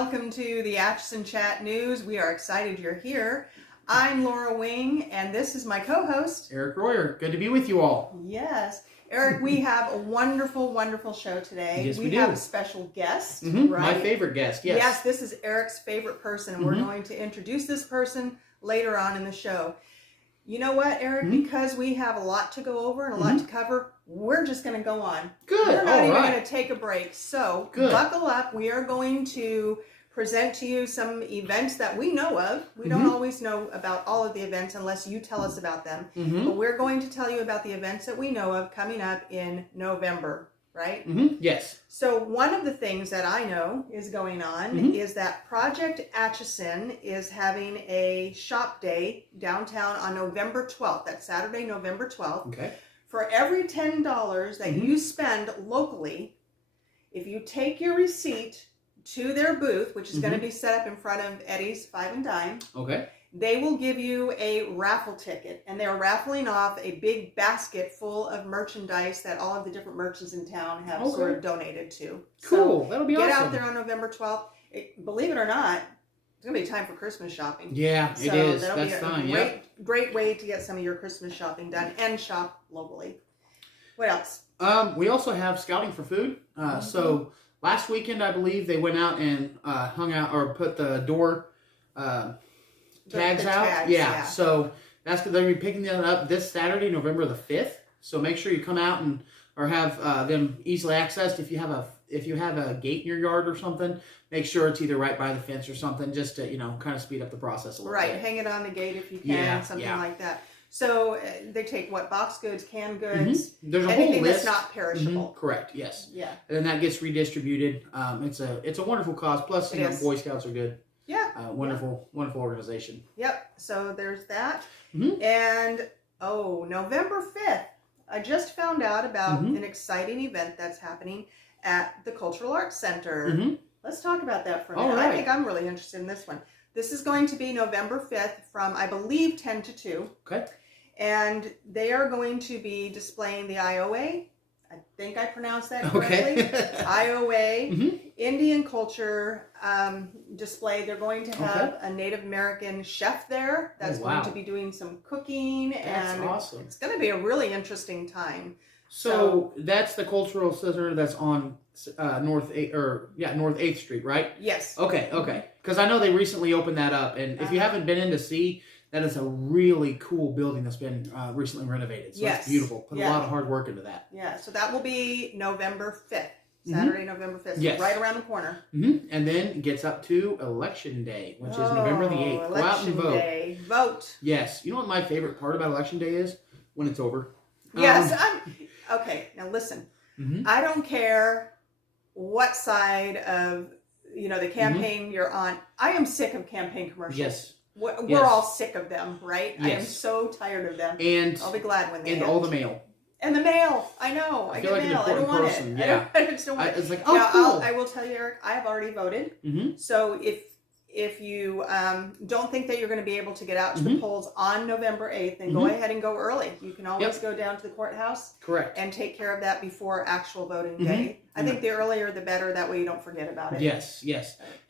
welcome to the Atchison Chat News. We are excited you're here. I'm Laura Wing, and this is my co-host, Eric Royer. Good to be with you all. Yes. Eric, we have a wonderful, wonderful show today. Yes, we do. have a special guest, My right? favorite guest, yes. Yes, this is Eric's favorite person, and we're going to introduce this person later on in the show. You know what, Eric? Because we have a lot to go over and a lot to cover, we're just going to go on. Good. We're not even right. going to take a break. So Good. Buckle up. We are going to present to you some events that we know of. We don't always know about all of the events unless you tell us about them. But we're going to tell you about the events that we know of coming up in November, right? Yes. So one of the things that I know is going on is that Project Atchison is having a shop day downtown on November 12th. That's Saturday, November 12th. Okay. For every $10 that you spend locally, if you take your receipt to their booth, which is going to be set up in front of Eddie's Five and Dime, Okay. they will give you a raffle ticket, and they're raffling off a big basket full of merchandise that all of the different merchants in town have sort of donated to. Cool. So that'll be awesome. Get out there on November 12th. Believe it or not, it's going to be time for Christmas shopping. Yeah, So it is. that'll That's be a fine. great way to get some of your Christmas shopping done and shop locally. What else? We also have Scouting for Food. So last weekend, I believe, they went out and hung out or put the door tags out. Tags, yeah. So that's they're going to be picking that up this Saturday, November the 5th. So make sure you come out and or have them easily accessed. If you have a gate in your yard or something, make sure it's either right by the fence or something, just to kind of speed up the process a little bit. Right, hang it on the gate if you can, something like that. So they take what, box goods, canned goods, There's a anything whole list. that's not perishable. Correct. Yes. Yeah. And then that gets redistributed. It's a wonderful cause. Plus, Boy Scouts are good. Yeah. Wonderful organization. Yep. So there's that. And November 5th, I just found out about an exciting event that's happening at the Cultural Arts Center. Let's talk about that for a minute. All right. I think I'm really interested in this one. This is going to be November 5th from, I believe, 10 to 2. Okay. And they are going to be displaying the IOA. I think I pronounced that correctly. Okay. IOA Indian culture display. They're going to have a Native American chef there that's going to be doing some cooking. That's awesome. It's going to be a really interesting time. So that's the Cultural Center that's on North 8th Street, right? Yes. Okay. Because I know they recently opened that up, and if you haven't been in to see, that is a really cool building that's been recently renovated. So it's beautiful. Put a lot of hard work into that. Yeah. So that will be November 5th. Saturday, November 5th. Yes. Right around the corner. And then it gets up to Election Day, which is November the 8th. Go out and vote. Day. Vote. Yes. You know what my favorite part about Election Day is? When it's over. Yes. Okay. Now listen. I don't care what side of the campaign you're on. I am sick of campaign commercials. Yes. We're all sick of them, right? Yes. I am so tired of them. And I'll be glad when they end. end. All the mail. And the mail. I know. I get like mail. I don't want it. Yeah. I just don't want it. It's like, now, cool. I will tell you, Eric, I have already voted. So if you don't think that you're going to be able to get out to the polls on November 8th, then go ahead and go early. You can always go down to the courthouse. Correct. And take care of that before actual voting day. I think the earlier the better. That way you don't forget about it. Yes.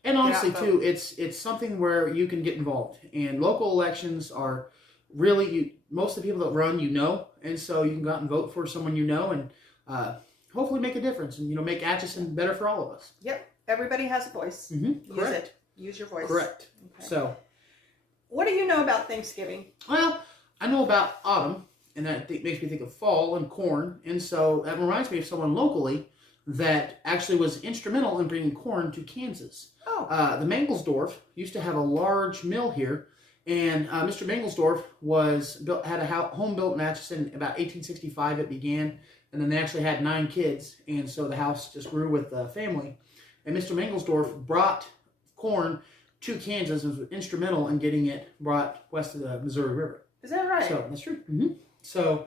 And honestly, too, it's something where you can get involved. And local elections are really, most of the people that run, and so you can go out and vote for someone and hopefully make a difference and, make Atchison better for all of us. Yep. Everybody has a voice. Use it. Use your voice. Correct. Okay. So, what do you know about Thanksgiving? Well, I know about autumn, and that makes me think of fall and corn. And so that reminds me of someone locally that actually was instrumental in bringing corn to Kansas. Oh. The Mangelsdorf used to have a large mill here, and Mr. Mangelsdorf had a home built in Atchison. About 1865 it began, and then they actually had 9 kids, and so the house just grew with the family. And Mr. Mangelsdorf brought corn to Kansas and was instrumental in getting it brought west of the Missouri River. Is that right? So that's true. So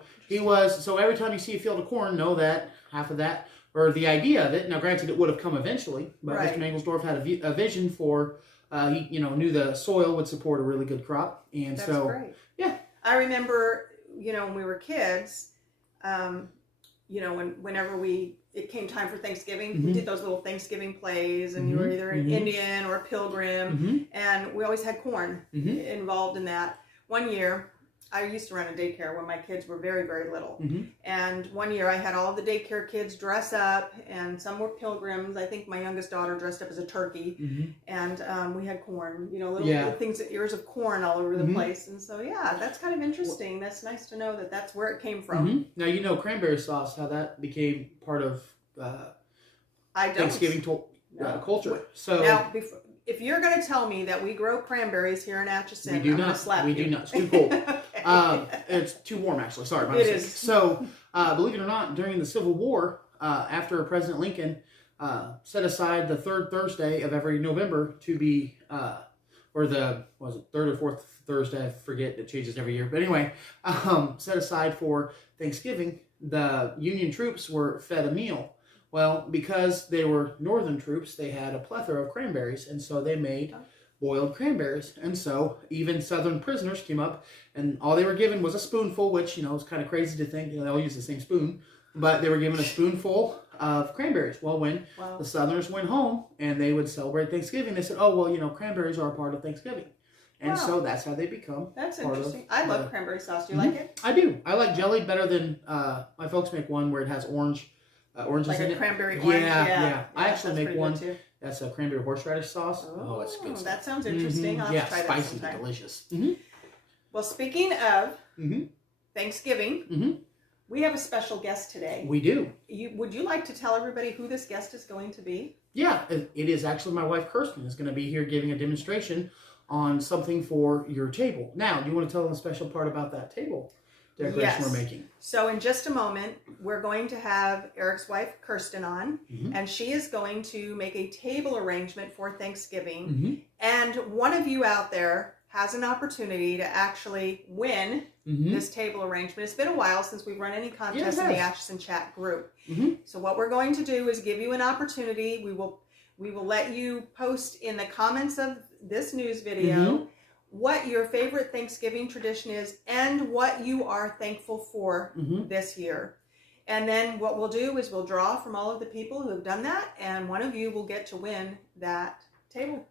so every time you see a field of corn, know that half of that, or the idea of it. Now, granted, it would have come eventually, but Mr. Mangelsdorf had a vision for, he knew the soil would support a really good crop, and that's great. Yeah. I remember, when we were kids, whenever it came time for Thanksgiving, we did those little Thanksgiving plays, and you were either an Indian or a pilgrim, and we always had corn involved in that. One year, I used to run a daycare when my kids were very, very little. And one year I had all of the daycare kids dress up, and some were pilgrims. I think my youngest daughter dressed up as a turkey, and we had corn, little things, ears of corn all over the place. And so, that's kind of interesting. That's nice to know that that's where it came from. Now, cranberry sauce, how that became part of Thanksgiving culture. So now, if you're going to tell me that we grow cranberries here in Atchison, we do not. Slap we you. do not. It's too cold. It's too warm, actually. Sorry, my mistake. So, believe it or not, during the Civil War, after President Lincoln set aside the third Thursday of every November to be, or third or fourth Thursday, I forget, it changes every year. But anyway, set aside for Thanksgiving, the Union troops were fed a meal. Well, because they were Northern troops, they had a plethora of cranberries, and so they made boiled cranberries. And so even Southern prisoners came up, and all they were given was a spoonful, which, is kind of crazy to think, they all use the same spoon, but they were given a spoonful of cranberries. Well, when the Southerners went home and they would celebrate Thanksgiving, they said, cranberries are a part of Thanksgiving. And so that's how they become. That's interesting. I love cranberry sauce. Do you like it? I do. I like jelly better than, my folks make one where it has oranges like in a it. cranberry orange. Yeah. I actually make one that's a cranberry horseradish sauce. Oh, it's good stuff. That sounds interesting. I'll have to try spicy, that sometime. delicious. Well, speaking of Thanksgiving, we have a special guest today. We do. Would you like to tell everybody who this guest is going to be? Yeah, it is actually my wife, Kirsten, is going to be here giving a demonstration on something for your table. Now, do you want to tell them a special part about that table decoration we're making? So in just a moment, we're going to have Eric's wife, Kirsten, on, and she is going to make a table arrangement for Thanksgiving. And one of you out there has an opportunity to actually win this table arrangement. It's been a while since we've run any contests in the Atchison chat group. So what we're going to do is give you an opportunity. We will let you post in the comments of this news video what your favorite Thanksgiving tradition is and what you are thankful for this year. And then what we'll do is we'll draw from all of the people who have done that, and one of you will get to win that table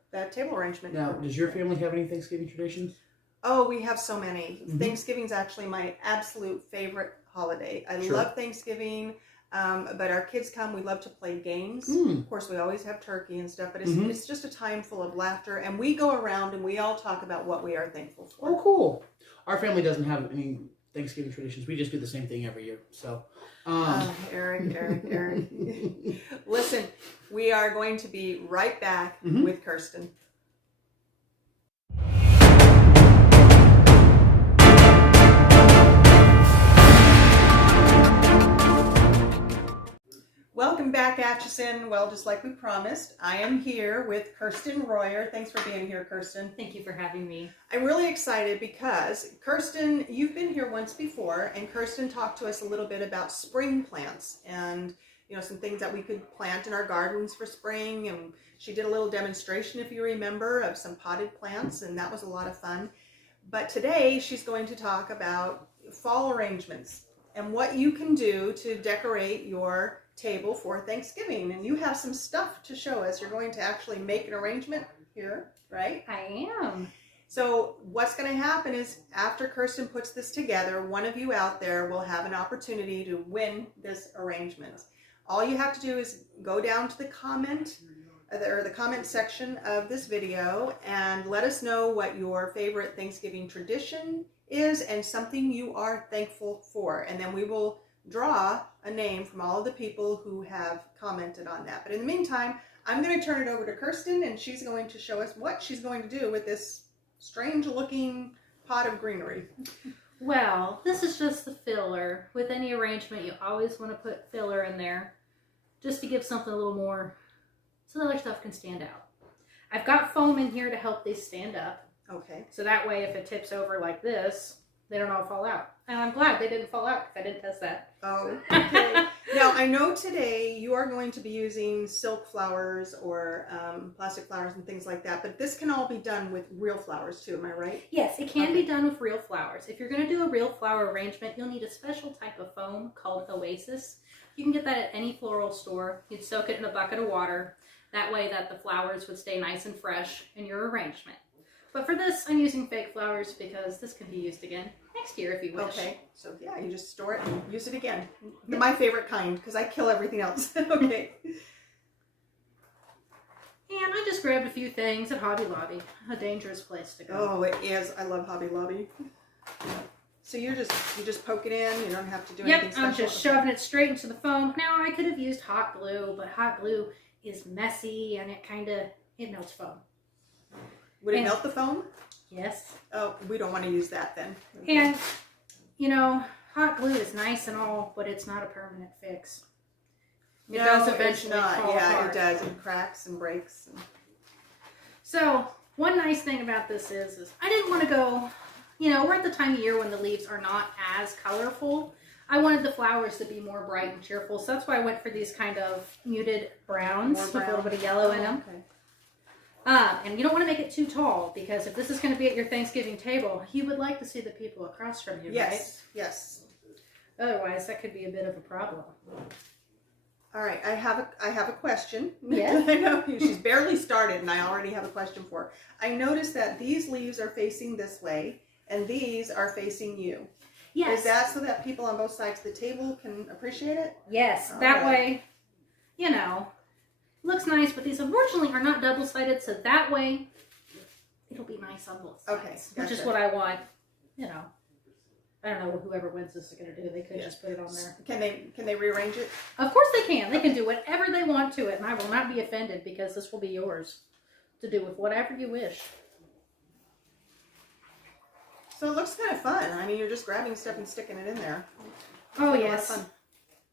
arrangement. Now, does your family have any Thanksgiving traditions? Oh, we have so many. Thanksgiving's actually my absolute favorite holiday. I love Thanksgiving. But our kids come, we love to play games. Of course, we always have turkey and stuff, but it's just a time full of laughter, and we go around and we all talk about what we are thankful for. Oh, cool. Our family doesn't have any Thanksgiving traditions. We just do the same thing every year. So, Eric. Listen, we are going to be right back with Kirsten. Welcome back, Atchison. Well, just like we promised, I am here with Kirsten Royer. Thanks for being here, Kirsten. Thank you for having me. I'm really excited because, Kirsten, you've been here once before, and Kirsten talked to us a little bit about spring plants and, some things that we could plant in our gardens for spring. And she did a little demonstration, if you remember, of some potted plants, and that was a lot of fun. But today, she's going to talk about fall arrangements and what you can do to decorate your table for Thanksgiving. And you have some stuff to show us. You're going to actually make an arrangement here, right? I am. So what's going to happen is after Kirsten puts this together, one of you out there will have an opportunity to win this arrangement. All you have to do is go down to the comment section of this video and let us know what your favorite Thanksgiving tradition is and something you are thankful for. And then we will draw a name from all of the people who have commented on that. But in the meantime, I'm going to turn it over to Kirsten, and she's going to show us what she's going to do with this strange looking pot of greenery. Well, this is just the filler. With any arrangement, you always want to put filler in there just to give something a little more so the other stuff can stand out. I've got foam in here to help these stand up. Okay. So that way if it tips over like this, they don't all fall out. And I'm glad they didn't fall out because I didn't test that. Oh, okay. Now, I know today you are going to be using silk flowers or plastic flowers and things like that, but this can all be done with real flowers too, am I right? Yes, it can be done with real flowers. If you're going to do a real flower arrangement, you'll need a special type of foam called Oasis. You can get that at any floral store. You'd soak it in a bucket of water. That way that the flowers would stay nice and fresh in your arrangement. But for this, I'm using fake flowers because this can be used again next year if you wish. Okay, so yeah, you just store it and use it again. My favorite kind, because I kill everything else. Okay. And I just grabbed a few things at Hobby Lobby, a dangerous place to go. Oh, it is. I love Hobby Lobby. So you just poke it in. You don't have to do anything special. I'm just shoving it straight into the foam. Now I could have used hot glue, but hot glue is messy and it melts foam. Would it melt the foam? Yes. Oh, we don't want to use that then. And, you know, hot glue is nice and all, but it's not a permanent fix. It does eventually fall apart. It does. It cracks and breaks. So, one nice thing about this is I didn't want to go, you know, we're at the time of year when the leaves are not as colorful. I wanted the flowers to be more bright and cheerful, so that's why I went for these kind of muted browns with a little bit of yellow in them. Okay. And you don't want to make it too tall, because if this is going to be at your Thanksgiving table, you would like to see the people across from you, right? Yes, yes. Otherwise, that could be a bit of a problem. All right, I have a question. Yes? I know she's barely started, and I already have a question for her. I noticed that these leaves are facing this way, and these are facing you. Yes. Is that so that people on both sides of the table can appreciate it? Yes, All that right. way, you know, looks nice, but these unfortunately are not double-sided, so that way it'll be nice on both sides. Okay, Which is gotcha. what I want, you know. I don't know what whoever wins this is going to do. They could just put it on there. Can they rearrange it? Of course they can. They can do whatever they want to it, and I will not be offended because this will be yours to do with whatever you wish. So it looks kind of fun. I mean, you're just grabbing stuff and sticking it in there. Oh, It's a lot of yes. fun.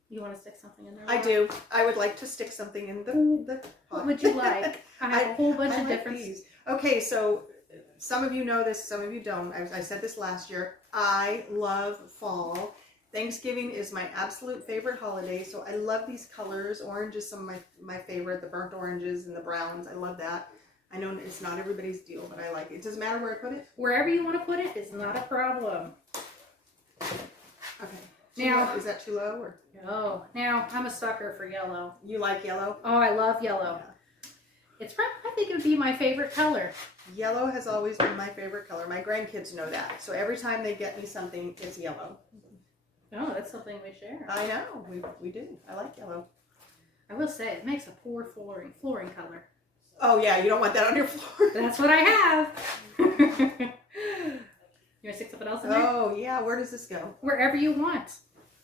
You want to stick something in there? I Laura? do. I would like to stick something in the pot. What would you like? I have a whole bunch I of like different... these. Okay, so some of you know this, some of you don't. I said this last year. I love fall. Thanksgiving is my absolute favorite holiday, so I love these colors. Orange is some of my favorite, the burnt oranges and the browns. I love that. I know it's not everybody's deal, but I like it. It doesn't matter where I put it? Wherever you want to put it is not a problem. Okay. Now, is that too low? Or oh, now I'm a sucker for yellow. you like yellow? Oh, I love yellow. Yeah. It's probably, I think it would be my favorite color. Yellow has always been my favorite color. My grandkids know that. So every time they get me something, it's yellow. Oh, that's something we share. I know. We do. I like yellow. I will say, it makes a poor flooring color. Oh, yeah. You don't want that on your floor. That's what I have. You want to stick something else in there? Oh, yeah. Where does this go? Wherever you want.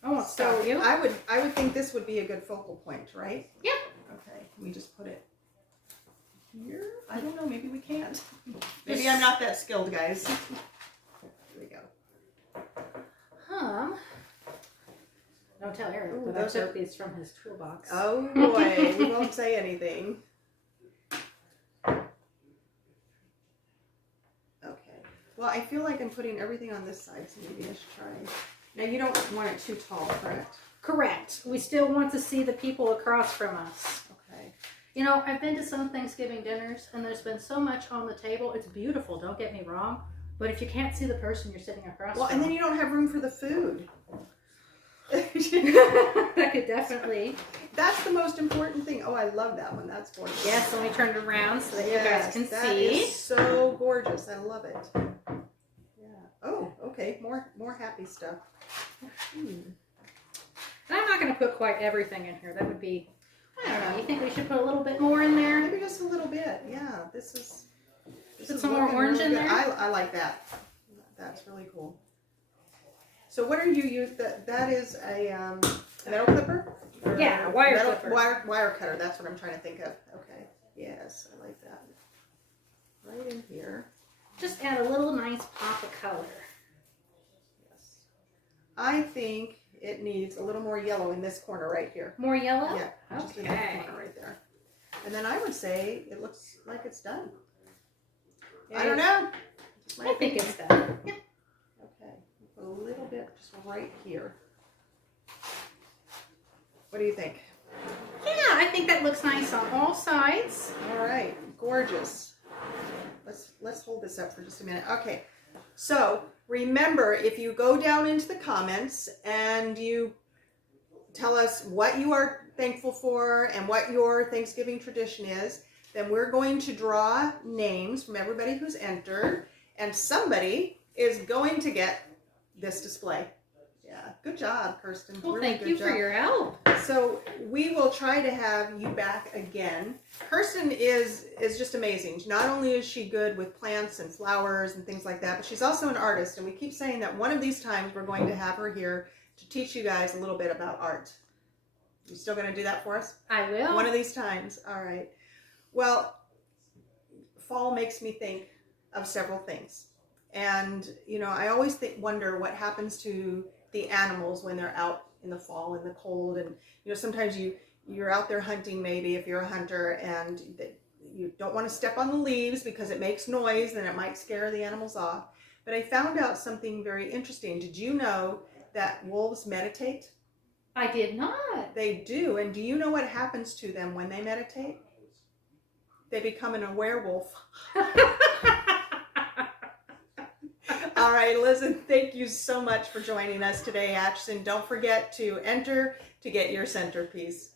I won't So stop you. I would think this would be a good focal point, right? Yep. Okay. We just put it here. I don't know. Maybe we can't. Maybe I'm not that skilled, guys. Here we go. Don't tell Eric Ooh, that I those are- took these from his toolbox. Oh, boy. We won't say anything. Okay. Well, I feel like I'm putting everything on this side, so maybe I should try. Now, you don't want it too tall, correct? Correct. We still want to see the people across from us. Okay. You know, I've been to some Thanksgiving dinners, and there's been so much on the table. It's beautiful, don't get me wrong. But if you can't see the person you're sitting across Well, from... and then you don't have room for the food. that could definitely... That's the most important thing. Oh, I love that one. That's gorgeous. Yes, let me turn it around so that Yes, you guys can that see. is so gorgeous. I love it. Yeah. Oh, okay. More happy stuff. And I'm not going to put quite everything in here. That would be... I don't know. You think we should put a little bit more in there? Maybe just a little bit. Yeah. This is Put some more looking orange really in good. there? I like that. That's really cool. So what are you using? That is a metal clipper? Or Yeah, a wire clipper. Wire cutter. That's what I'm trying to think of. Okay. Yes, I like that. Right in here. Just add a little nice pop of color. Yes. I think it needs a little more yellow in this corner right here. More yellow? Yeah. Just in that Okay. corner right there. And then I would say it looks like it's done. Yeah, I don't know. Just my I think opinion. it's done. Yeah. Okay. a little bit just right here. What do you think? Yeah, I think that looks nice on all sides. All right, gorgeous. Let's hold this up for just a minute. Okay, so remember, if you go down into the comments and you tell us what you are thankful for and what your Thanksgiving tradition is, then we're going to draw names from everybody who's entered, and somebody is going to get this display. Yeah, good job, Kirsten. Well, really thank you for your help. So we will try to have you back again. Kirsten is just amazing. Not only is she good with plants and flowers and things like that, but she's also an artist. And we keep saying that one of these times we're going to have her here to teach you guys a little bit about art. You still going to do that for us? I will. One of these times. All right. Well, fall makes me think of several things. And, you know, I always wonder what happens to the animals when they're out in the fall in the cold. And, you know, sometimes you're out there hunting, maybe if you're a hunter, and you don't want to step on the leaves because it makes noise and it might scare the animals off. But I found out something very interesting. Did you know that wolves meditate? I did not. They do. And do you know what happens to them when they meditate? They become a werewolf. All right, listen, thank you so much for joining us today, Atchison. Don't forget to enter to get your centerpiece.